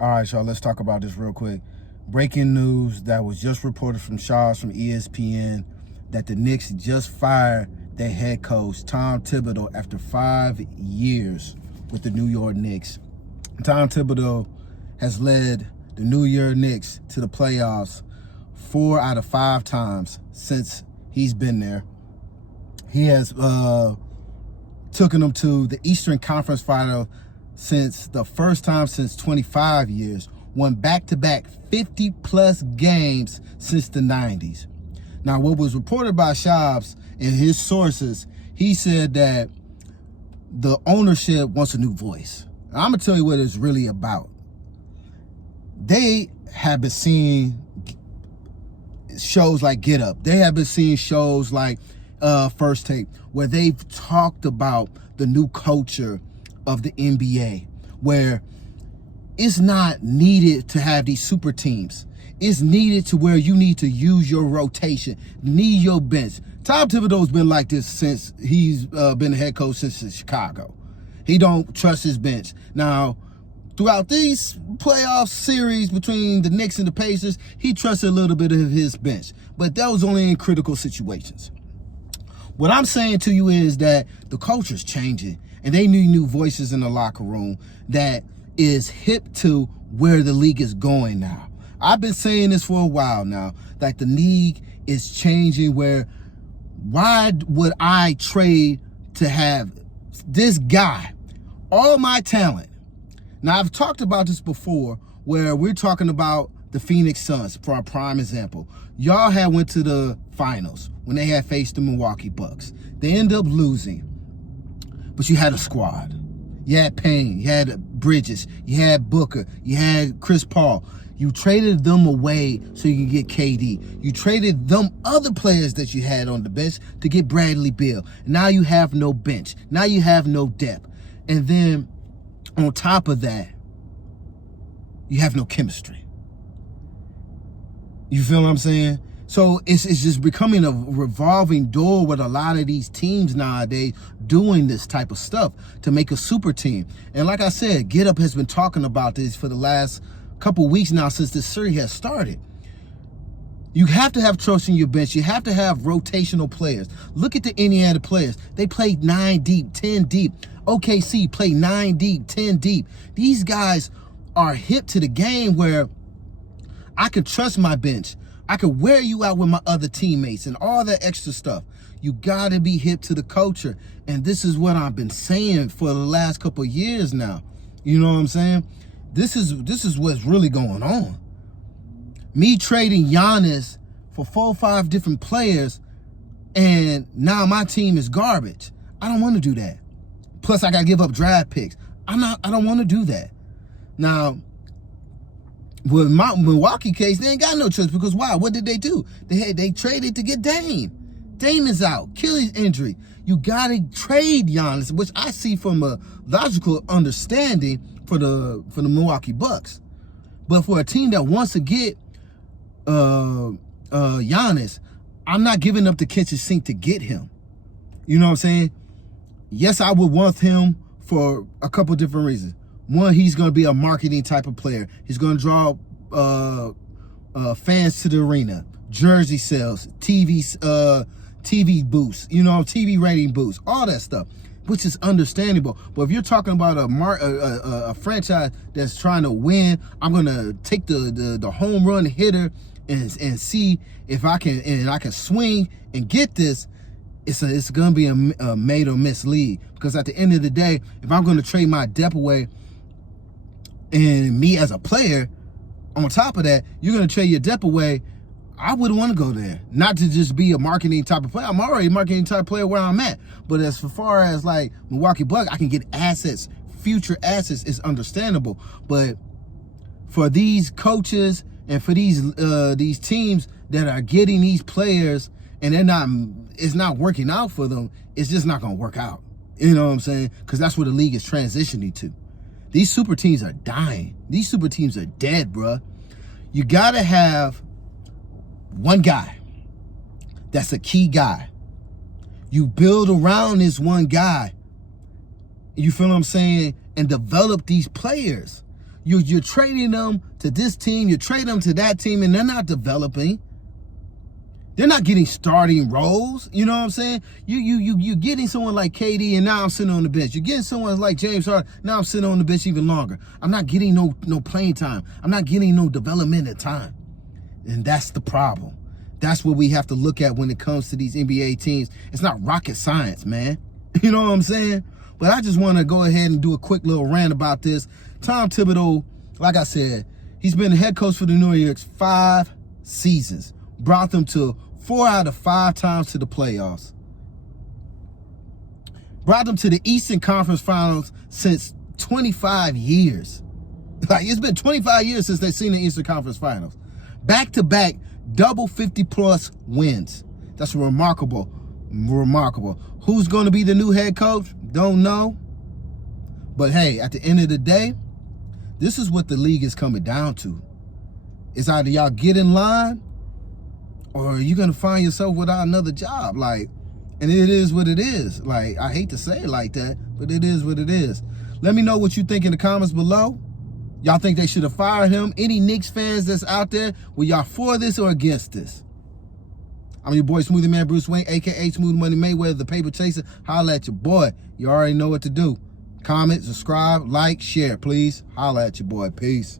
All right, y'all, let's talk about this real quick. Breaking news that was just reported from Shaw's from ESPN that the Knicks just fired their head coach, Tom Thibodeau, after 5 years with the New York Knicks. Tom Thibodeau has led the New York Knicks to the playoffs 4 out of 5 times since he's been there. He has taken them to the Eastern Conference Final since the first time since 25 years, won back-to-back 50-plus games since the 90s. Now, what was reported by Shabs and his sources, he said that the ownership wants a new voice. I'm going to tell you what it's really about. They have been seeing shows like Get Up. They have been seeing shows like First Take, where they've talked about the new culture of the NBA, where it's not needed to have these super teams. It's needed to where you need to use your rotation, need your bench. Tom Thibodeau's been like this since he's been the head coach since Chicago. He don't trust his bench. Now, throughout these playoff series between the Knicks and the Pacers, he trusted a little bit of his bench, but that was only in critical situations. What I'm saying to you is that the culture's changing, and they need new voices in the locker room that is hip to where the league is going now. I've been saying this for a while now, that the league is changing where, why would I trade to have this guy, all my talent? Now, I've talked about this before, where we're talking about the Phoenix Suns, for a prime example. Y'all had went to the finals when they had faced the Milwaukee Bucks. They ended up losing, but you had a squad. You had Payne, you had Bridges, you had Booker, you had Chris Paul. You traded them away so you can get KD. You traded them other players that you had on the bench to get Bradley Beal. Now you have no bench. Now you have no depth. And then on top of that, you have no chemistry. You feel what I'm saying? So it's just becoming a revolving door with a lot of these teams nowadays doing this type of stuff to make a super team. And like I said, Get Up has been talking about this for the last couple weeks now since this series has started. You have to have trust in your bench. You have to have rotational players. Look at the Indiana players. They played 9 deep, 10 deep. OKC played 9 deep, 10 deep. These guys are hip to the game where I can trust my bench. I could wear you out with my other teammates and all that extra stuff. You got to be hip to the culture. And this is what I've been saying for the last couple of years now. You know what I'm saying? This is what's really going on. Me trading Giannis for 4 or 5 different players, and now my team is garbage. I don't want to do that. Plus, I got to give up draft picks. I don't want to do that. Now, with my Milwaukee case, they ain't got no choice because why? What did they do? They traded to get Dame. Dame is out, Achilles injury. You gotta trade Giannis, which I see from a logical understanding for the Milwaukee Bucks. But for a team that wants to get Giannis, I'm not giving up the kitchen sink to get him. You know what I'm saying? Yes, I would want him for a couple different reasons. One, he's going to be a marketing type of player. He's going to draw fans to the arena, jersey sales, TV boosts, TV rating boosts, all that stuff, which is understandable. But if you're talking about a franchise that's trying to win, I'm going to take the home run hitter and see if I can swing and get this. It's going to be a made or miss league, because at the end of the day, if I'm going to trade my depth away, and me as a player, on top of that, you're going to trade your depth away, I wouldn't want to go there. Not to just be a marketing type of player. I'm already a marketing type of player where I'm at. But as far as like Milwaukee Bucks, I can get assets, future assets is understandable. But for these coaches and for these teams that are getting these players and it's not working out for them, it's just not going to work out. You know what I'm saying? Because that's where the league is transitioning to. These super teams are dying. These super teams are dead, bruh. You got to have one guy that's a key guy. You build around this one guy, you feel what I'm saying, and develop these players. You're trading them to this team, you trade them to that team, and they're not developing. They're not getting starting roles. You know what I'm saying? You're getting someone like KD, and now I'm sitting on the bench. You're getting someone like James Harden, now I'm sitting on the bench even longer. I'm not getting no playing time. I'm not getting no developmental time. And that's the problem. That's what we have to look at when it comes to these NBA teams. It's not rocket science, man. You know what I'm saying? But I just want to go ahead and do a quick little rant about this. Tom Thibodeau, like I said, he's been the head coach for the New York's 5 seasons. Brought them to 4 out of 5 times to the playoffs. Brought them to the Eastern Conference Finals since 25 years. Like, it's been 25 years since they've seen the Eastern Conference Finals. Back-to-back double 50-plus wins. That's remarkable. Remarkable. Who's going to be the new head coach? Don't know. But hey, at the end of the day, this is what the league is coming down to. It's either y'all get in line, or you're going to find yourself without another job. Like, and it is what it is. Like, I hate to say it like that, but it is what it is. Let me know what you think in the comments below. Y'all think they should have fired him? Any Knicks fans that's out there, were y'all for this or against this? I'm your boy, Smoothie Man Bruce Wayne, a.k.a. Smooth Money Mayweather, the paper chaser. Holla at your boy. You already know what to do. Comment, subscribe, like, share, please. Holla at your boy. Peace.